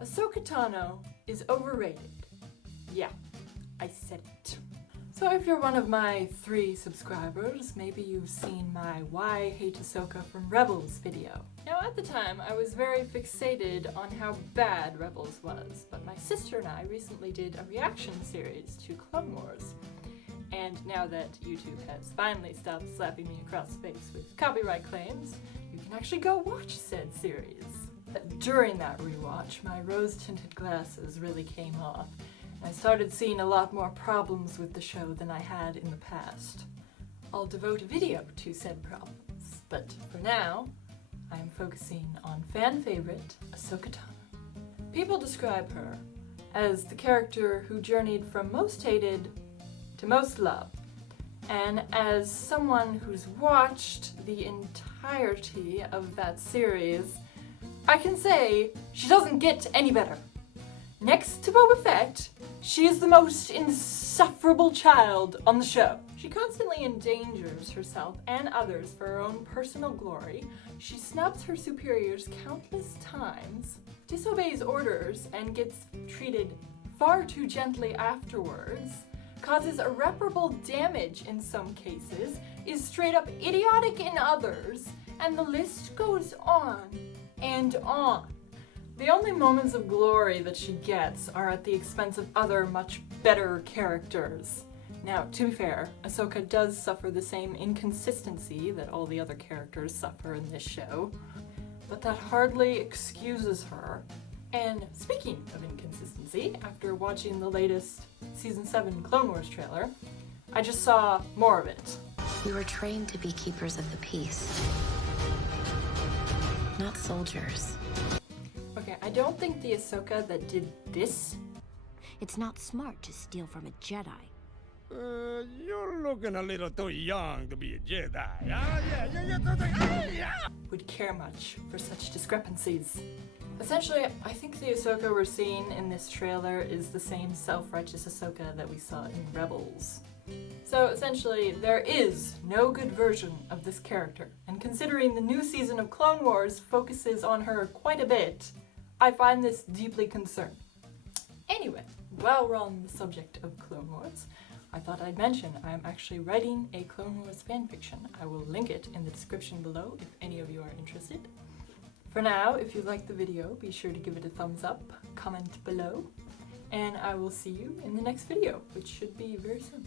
Ahsoka Tano is overrated. Yeah, I said it. So if you're one of my 3 subscribers, maybe you've seen my Why I Hate Ahsoka from Rebels video. Now at the time, I was very fixated on how bad Rebels was, but my sister and I recently did a reaction series to Clone Wars. And now that YouTube has finally stopped slapping me across the face with copyright claims, you can actually go watch said series. But during that rewatch, my rose-tinted glasses really came off, and I started seeing a lot more problems with the show than I had in the past. I'll devote a video to said problems, but for now, I am focusing on fan favorite Ahsoka Tano. People describe her as the character who journeyed from most hated to most loved, and as someone who's watched the entirety of that series, I can say she doesn't get any better. Next to Boba Fett, she is the most insufferable child on the show. She constantly endangers herself and others for her own personal glory. She snubs her superiors countless times, disobeys orders, and gets treated far too gently afterwards, causes irreparable damage in some cases, is straight up idiotic in others, and the list goes on and on. The only moments of glory that she gets are at the expense of other much better characters. Now, to be fair, Ahsoka does suffer the same inconsistency that all the other characters suffer in this show, but that hardly excuses her. And speaking of inconsistency, after watching the latest Season 7 Clone Wars trailer, I just saw more of it. We were trained to be keepers of the peace, not soldiers. Okay, I don't think the Ahsoka that did this It's not smart to steal from a Jedi. You're looking a little too young to be a Jedi. would care much for such discrepancies. Essentially, I think the Ahsoka we're seeing in this trailer is the same self-righteous Ahsoka that we saw in Rebels. So essentially, there is no good version of this character, and considering the new season of Clone Wars focuses on her quite a bit, I find this deeply concerning. Anyway, while we're on the subject of Clone Wars, I thought I'd mention I'm actually writing a Clone Wars fanfiction. I will link it in the description below if any of you are interested. For now, if you liked the video, be sure to give it a thumbs up, comment below, and I will see you in the next video, which should be very soon.